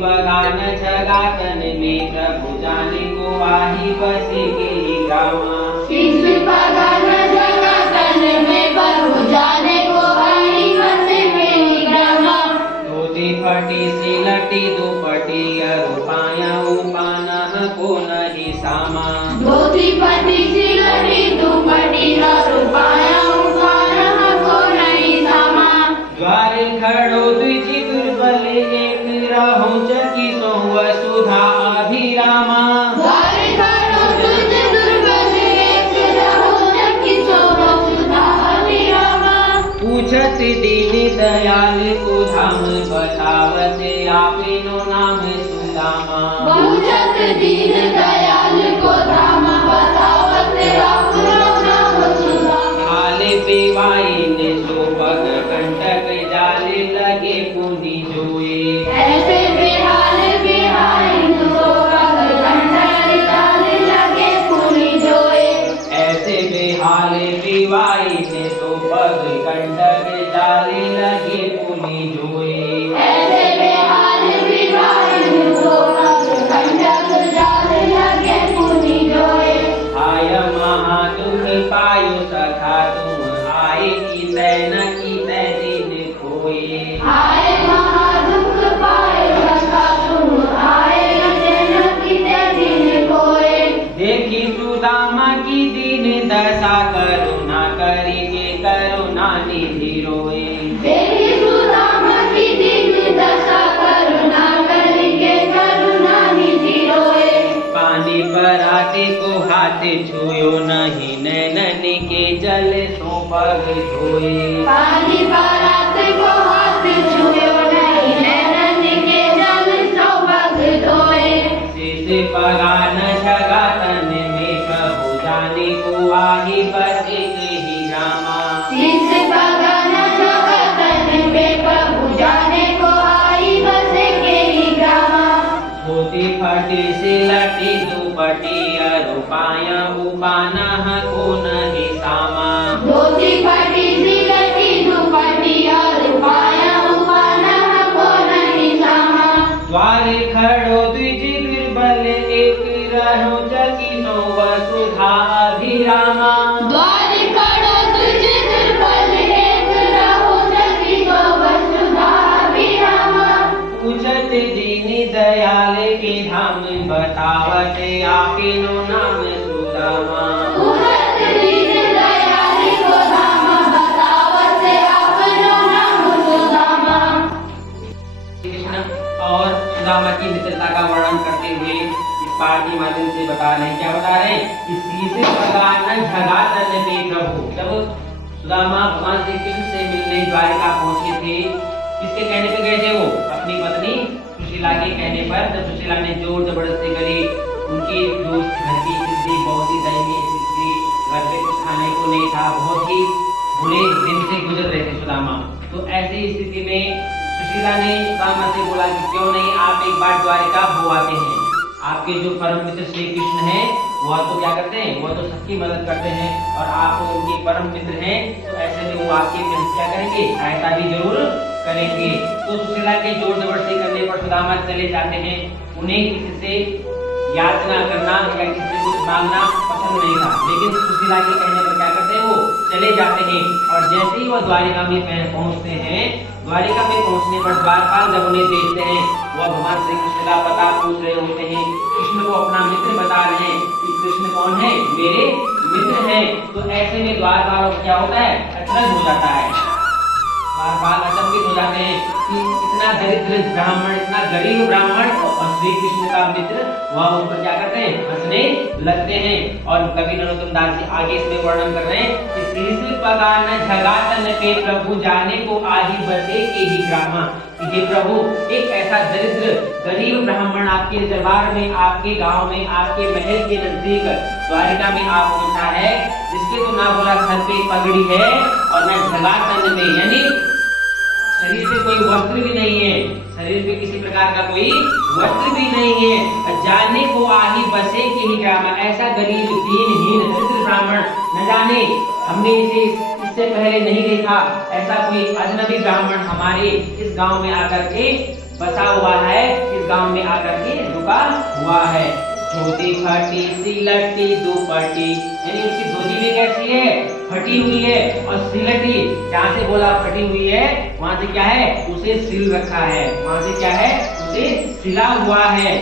पगान जगातन में प्रभु जाने को आही बसे के ही ग्रामा। शीश पगान जगातन में प्रभु जाने को आही बसे के ही ग्रामा। धोती फटी सिलटी दुपटी रूपाया उपाना को नहीं सामा। धोती फटी सिलटी दुपटी रूपाया उपाना को नहीं सामा। द्वारे खड़ो द्विज दुर्बल एक रहो चकी सो वसुधा अभिरामा। द्वारे खड़ो द्विज दुर्बल एक रहो चकी सो वसुधा अभिरामा। पूछत दीन दयाल को धाम बतावत आपिनो नाम सुदामा। पूछत दीन दयाल को धाम बतावत आपिनो नाम सुदामा। हाले पेवाई ने सो पग कंटक जाले लगे पुनि जोए। ऐसे बेहाल बेहाल सो पग कंटक जाले लगे पुनि जोए। ऐसे बेहाल पेवाई ने सो पग कंटक जाले लगे पुनि जोए। ऐसे बेहाल बेहाल सो पग कंटक जाले लगे पुनि जोए। आय महा दुख पायो सखा तुम आए की तय न की तय दिन खोए। आए महा दुख पाए सखा तुम आए न किते दिन कोए। देखी सुदामा की दीन दशा करुणा करके करुणा निधि रोए। देखी सुदामा की दीन दशा करुणा करके करुणा निधि रोए। पानी पर आते को हाथ छुयो नहीं नैनन के जल सो पग धोए। पानी परात को हाथ छुयो नहीं नैनन के जल सो पग धोए। शीश पगान जगातन में प्रभु जाने को आही बसे के ही ग्रामा। शीश पगान जगातन में प्रभु जाने को आई बसे के ही ग्रामा। धोती फटी सिलटी दुपटी रूपाया उपाना को नहीं सामा। धोती फटी सिलटी दुपटी रूपाया उपाना को नहीं सामा। द्वारे खड़ो द्विज दुर्बल एक रहो जकी सो वसुधा अभिरामा। द्वारे खड़ो द्विज दुर्बल एक रहो जकी सो वसुधा अभिरामा। पूछत दीन दयाल के धाम बतावत आपिनो नाम सुदामा। पूछत दीन दयाल को धाम बतावत आपनो नाम सुदामा। कृष्ण और सुदामा की मित्रता का वर्णन करते हुए इस पाठ के माध्यम से बता रहे हैं। क्या बता रहे हैं कि शीश पगान जगातन में प्रभु, जब सुदामा भगवान श्री कृष्ण से मिलने द्वारिका पहुंचे थे, किसके कहने पे गए थे? वो अपनी पत्नी सुशीला के कहने पर। जब सुशीला ने जोर जबरदस्ती करी, उनकी जो घर की स्थिति बहुत ही दयनीय स्थिति, घर पे कुछ खाने को नहीं था, बहुत ही बुरे दिन से गुजर रहे थे सुदामा। तो ऐसी स्थिति में सुशीला ने सुदामा से बोला कि क्यों नहीं आप एक बार द्वारिका हो आते हैं। आपके जो परम मित्र श्री कृष्ण हैं, वह तो क्या करते हैं, वह तो सबकी मदद करते हैं और आप तो उनके परम मित्र हैं, तो ऐसे में वो आपकी क्या करेंगे, सहायता भी जरूर करेंगे। तो सुशीला के जोर जबरदस्ती करने पर सुदामा चले जाते हैं। उन्हें किसी से याचना करना या किसी से कुछ मांगना पसंद नहीं था, लेकिन सुशीला के कहने पर क्या करते हैं, वो चले जाते हैं। और जैसे ही वह द्वारिका में पहुंचते हैं, द्वारिका में पहुंचने पर द्वारपाल जब उन्हें देखते हैं, वह भगवान श्री कृष्ण का पता पूछ रहे होते हैं, कृष्ण को अपना मित्र बता रहे हैं कि कृष्ण कौन है, मेरे मित्र हैं। तो ऐसे में द्वारपाल क्या होता है, अचरज हो जाता है। द्वारपाल अचंभित हो जाते हैं कि इतना दरिद्र ब्राह्मण, इतना गरीब ब्राह्मण और श्री कृष्ण का मित्र, वह उन पर क्या करते हैं, हंसने लगते हैं। और कवि नरोत्तम दास जी आगे इसमें वर्णन कर रहे हैं कि शीश पगान जगातन पे प्रभु जाने को आही बसे के ही ग्रामा। हे प्रभु, एक ऐसा दरिद्र गरीब ब्राह्मण आपके दरबार में, आपके गांव में, आपके महल के नजदीक द्वारिका में आप पहुंचा है, जिसके तो ना बोला सर पे पगड़ी है और न जगातन में, यानी शरीर पे कोई वस्त्र भी नहीं है, शरीर पे किसी प्रकार का कोई वस्त्र भी नहीं है। जाने को आही बसे के ही ग्राम, ऐसा गरीब दीनहीन दरिद्र ब्राह्मण न जाने हमने इसे इससे पहले नहीं देखा, ऐसा कोई अजनबी ब्राह्मण हमारे इस गांव में आकर के बसा हुआ है। इस गांव में आकर के रुका हुआ है। धोती फटी सिलटी दुपट्टी, यानी उसकी धोती भी कैसी है, फटी हुई है, और सिलटी, जहाँ से बोला फटी हुई है वहां से क्या है, उसे सिल रखा है, वहां से क्या है, उसे सिला हुआ है।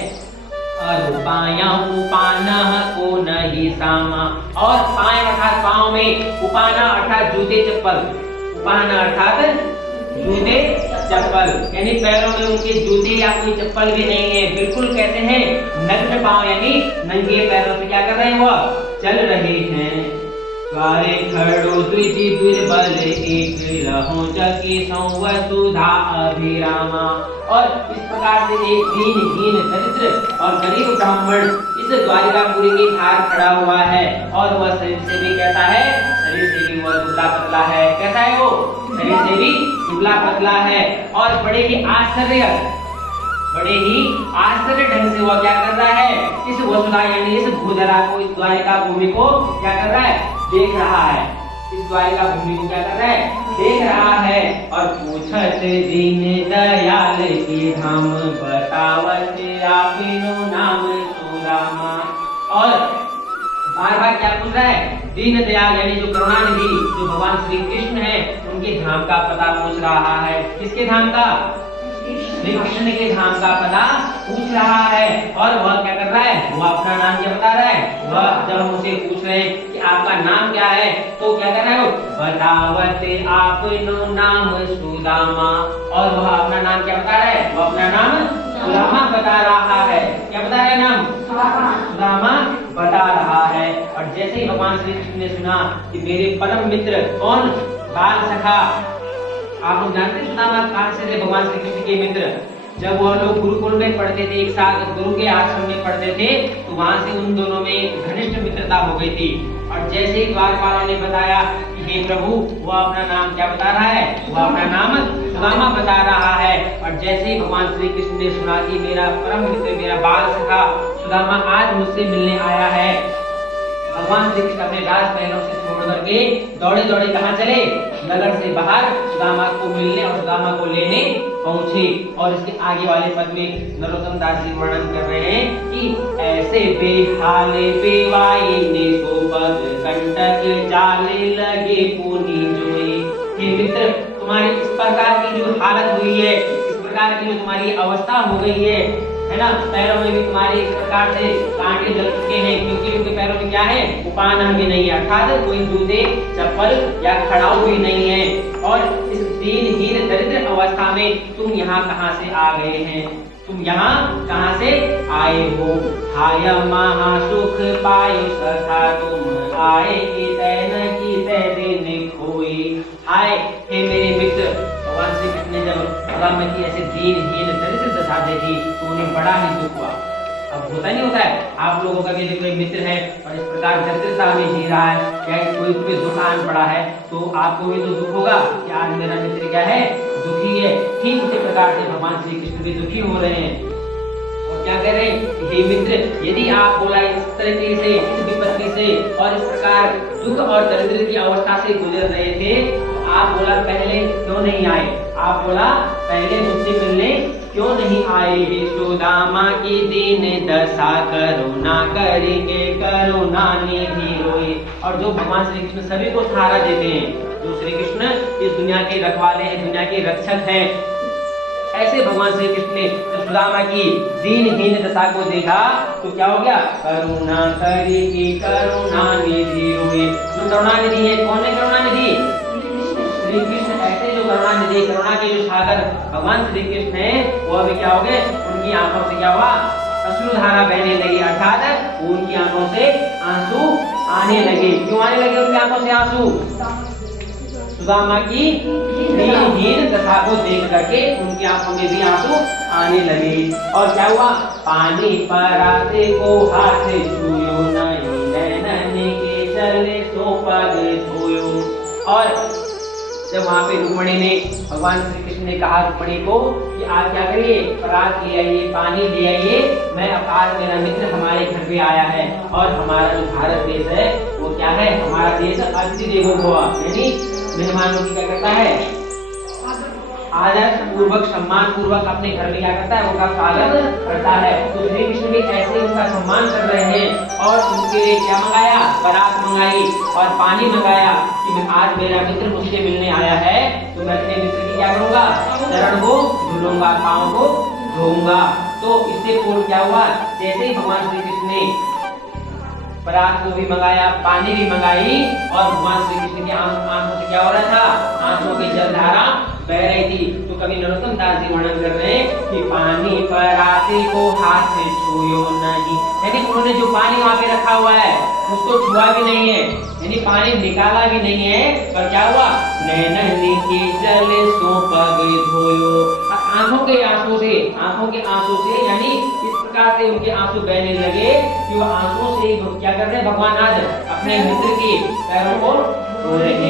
और पाया उपाना को नहीं सामा, और पाए अर्थात पाँव में, उपाना अर्थात जूते चप्पल, उपाना अर्थात जूते चप्पल, यानी पैरों में उनके जूते या कोई चप्पल भी नहीं है, बिल्कुल कैसे हैं, नग्न पांव, यानी नंगे पैरों से क्या कर रहे हैं, वो चल रहे हैं। द्वारे खड़ो द्विज दुर्बल एक रहो जकी संवसुधा अभिरामा, और इस प्रकार से एक दीन दरिद्र और गरीब ब्राह्मण इस द्वारिकापुरी के धार खड़ा हुआ है, और वह शरीर से भी कैसा है, शरीर से भी वह दुबला पतला है, कैसा है वो, शरीर से भी दुबला पतला है, और बड़े ही आश्चर्य ढंग से वह क्या कर रहा है, इस वसुधा यानी इस भूधरा को, इस द्वारिका भूमि को क्या कर रहा है, देख रहा है, इस द्वारिका भूमि को क्या कर रहा है, देख रहा है। और पूछत दीन दयाल की धाम बतावत आपनो नाम सुदामा, और बार बार क्या पूछ रहा है, दीन दयाल यानी जो करुणानिधि, जो भगवान श्री कृष्ण है, उनके धाम का पता पूछ रहा है। किसके धाम का, श्री कृष्ण के धाम का पता पूछ रहा है। और वह क्या कर रहा है, वह अपना नाम क्या बता रहा है, वह जब हम उसे पूछ रहे हैं कि आपका नाम क्या है, तो क्या कर रहा है, बतावते आपनो नाम सुदामा, और वह अपना नाम क्या बता रहा है, वह अपना नाम सुदामा बता रहा है। क्या बता रहा है, नाम सुदामा बता रहा है। और जैसे ही भगवान श्री कृष्ण ने सुना कि मेरे परम मित्र कौन, बाल सखा, आप लोग जानते हैं सुदामा कहाँ से थे, भगवान श्री कृष्ण के मित्र, जब वह लोग गुरुकुल में पढ़ते थे, एक साथ गुरु के आश्रम में पढ़ते थे, तो वहां से उन दोनों में घनिष्ठ मित्रता हो गई थी। और जैसे ही द्वारपालों ने बताया कि हे प्रभु, वह अपना नाम क्या बता रहा है, वह अपना नाम सुदामा बता रहा है। और जैसे ही भगवान श्री कृष्ण ने सुना कि मेरा परम मित्र, मेरा बाल सखा सुदामा आज मुझसे मिलने आया है, भगवान श्री कृष्ण अपने राज महलों से छोड़ करके दौड़े दौड़े कहाँ चले, नगर से बाहर सुदामा को मिलने और सुदामा को लेने पहुंचे। और इसके आगे वाले पद में नरोत्तम दास जी वर्णन कर रहे हैं कि ऐसे बेहाले बेवाई ने सोपद कंटक जाले लगे पुनी जोई। हे मित्र, तुम्हारी इस प्रकार की जो हालत हुई है, इस प्रकार की जो तुम्हारी अवस्था हो गई है ना, पैरों में भी तुम्हारे इस प्रकार से कांटे जल चुके हैं, क्योंकि उनके पैरों में क्या है, उपाना भी नहीं है, अर्थात कोई जूते चप्पल या खड़ाऊ भी नहीं है। और इस दीनहीन दरिद्र अवस्था में तुम यहाँ कहाँ से आ गए हैं, तुम यहाँ कहाँ से आए हो। हाय महासुख पायो सखा तुम आए की तैन की तैन खोई। हाय हे मेरे मित्र, भगवान श्री कृष्ण ने जब सुदामा की ऐसे दीनहीन दरिद्र दशा देखी तो उन्हें बड़ा ही दुख हुआ। अब होता नहीं होता है, आप लोगों का भी कोई मित्र है और इस प्रकार दरिद्रता में जी रहा है, या कोई तुम्हें दुख आन पड़ा है, तो आपको भी तो दुख होगा कि आज मेरा मित्र क्या है, दुखी है। ठीक उसी प्रकार से भगवान श्री कृष्ण भी दुखी हो रहे हैं और क्या कह रहे हैं, हे मित्र, यदि आप बोला इस तरीके से, इस विपत्ति से और इस प्रकार दुख और दरिद्र की अवस्था से गुजर रहे थे, तो आप बोला पहले क्यों नहीं आए, आप बोला पहले मुझसे मिलने क्यों नहीं आए। सुदामा की दीन दशा करुणा करेंगे करुणा निधि रोए। और जो भगवान श्री कृष्ण सभी को सहारा देते हैं, जो श्री कृष्ण इस दुनिया के रखवाले हैं, दुनिया के रक्षक हैं, ऐसे भगवान श्री कृष्ण ने जब सुदामा की दीनहीन दशा को देखा तो क्या हो गया, करुणा करेगी करुणा निधि रोए। जो करुणा निधि है, कौन है करुणा निधि, श्री कृष्ण। ऐसे जो करुणा निधि, करुणा के जो सागर भगवान श्री कृष्ण है, वो भी क्या हो गए, उनकी आंखों से क्या हुआ, अश्रुधारा बहने लगी, अर्थात उनकी आंखों से आंसू आने लगे। क्यों आने लगे उनकी आंखों से आंसू, सुदामा की दीनहीन दशा को देख करके उनकी आंखों में भी आंसू आने लगे। और क्या हुआ, पानी पराते को हाथ छुयो नहीं, नैनन के चले सो पग धोयो। और जब वहाँ पे रुक्मिणी ने, भगवान श्री कृष्ण ने कहा रुक्मिणी को कि आप क्या करिए, परात ले आइए, पानी ले आइए, मैं आज मेरा मित्र हमारे घर पे आया है। और हमारा जो भारत देश है वो क्या है, हमारा देश अतिथि देवो भव, यानी मेहमानों की क्या करता है, आदर पूर्वक सम्मान पूर्वक अपने घर में क्या करता है, उनका स्वागत करता है। तो श्री कृष्ण भी ऐसे उनका सम्मान कर रहे हैं और उनके लिए क्या मंगाया, बारात मंगाई और पानी मंगाया कि मैं आज मेरा मित्र मुझसे मिलने आया है तो मैं अपने मित्र की क्या करूंगा, चरण को धुलूंगा, पाँव को धोऊंगा। तो इससे पूर्व क्या हुआ, जैसे ही भगवान श्री कृष्ण ने बारात को भी मंगाया, पानी भी मंगाई और भगवान श्री कृष्ण की आंखों से क्या हो रहा था, आंखों की जलधारा बह रही थी। तो कवि नरोत्तम दास जी वर्णन कर रहे हैं कि पानी पराते को हाथ से छुयो नहीं, यानी उन्होंने जो पानी वहां पे रखा हुआ है उसको छुआ भी नहीं है, यानी पानी निकाला भी नहीं है, पर क्या हुआ, नैनन के जल सो पग धोयो, आंखों के आंसू से यानी इस प्रकार से उनके आंसू बहने लगे कि वो आंसू से क्या कर रहे हैं, भगवान आज अपने मित्र के पैरों को धो रहे हैं।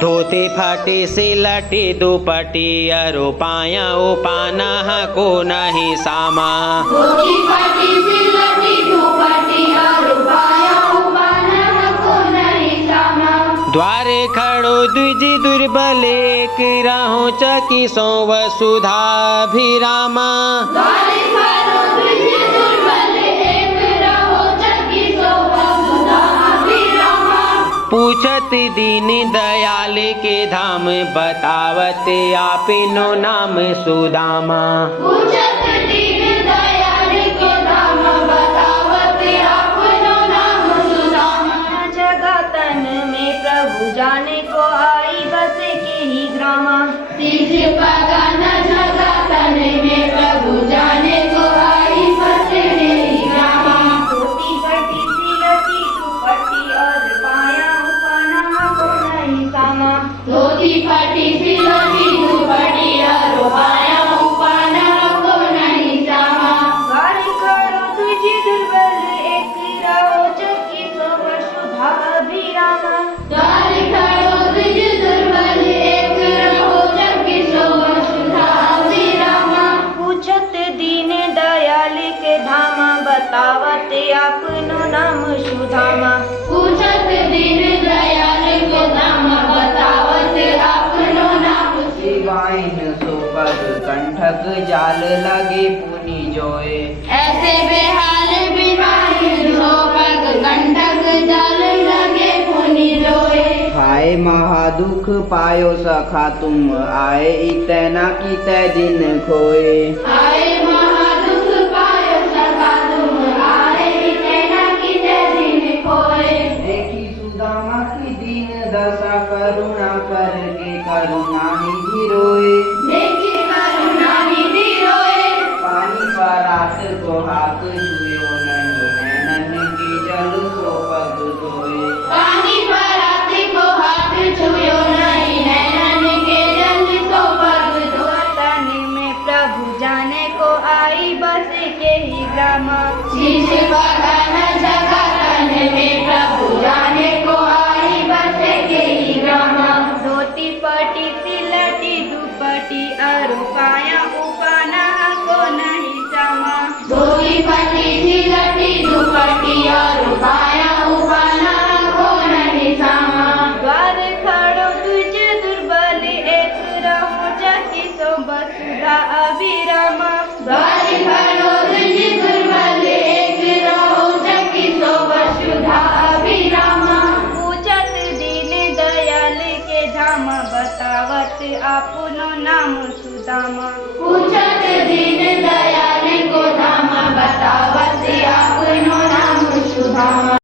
धोती फाटी सिलटी दुपटी अरो पाया ओ पाना को नहीं सामा, धोती फाटी सिलटी दुपटी अरो पाया ओ पाना को नहीं सामा, द्वारे खड़ो द्विज दुर्बल एक रहो चकी सो वसुधाभिरामा, द्वारे खड़ो द्विज दुर्बल एक रहो चकी सो वसुधाभिरामा, पूछत दीन दयाल के धाम बतावत आपिनो नाम सुदामा, पूछत दीन दयाल के धाम बतावत आपनो नाम सुदामा, जगतन में प्रभु जाने को आई बस के ही ग्रामा, शीश पगन जगतन में प्रभु जाने को आई बस के ही ग्रामा, धोती फटी सिलटी दुपट्टी और पाया उपना को नहीं सामा, धोती फटी सिलटी दुपट्टी और पाया उपना को नहीं सामा, गाड़ी करो तुझे दुर्बल एक रहो चकी सो वसुधाभिरामा, द्वार खड़ो द्विज दुर्बल एक रहो जगि सो वसुधाभिरामा, पूछत दीन दयाल के धामा बतावत आपनो नाम सुधामा, पूछत दीन दयाल के धाम बतावत आपनो नाम शिवाइन सोपग कंठक जाल लगे पुनि जोए, ऐसे बेहाल बिनाइन सो पग कंटक जाल लगे पुनि रोए, हाय महादुख पायो सखा तुम आए इतना की तय दिन खोए, आए महादुख पायो सखा तुम आए इतना की दिन खोए, देखी सुदामा की दीन दशा करुणा करके करुणा निधि रोए, देखी करुणा निधि रोए, पानी परात को हाथ छुयो नहीं नैनन की जल सो पग धोए, पानी पराती को हाथ छुयो नहीं नैनन के जल सो पग धोए, तन में प्रभु जाने को आई बस के ही ग्रामा, शीश पगन जगतन में प्रभु जाने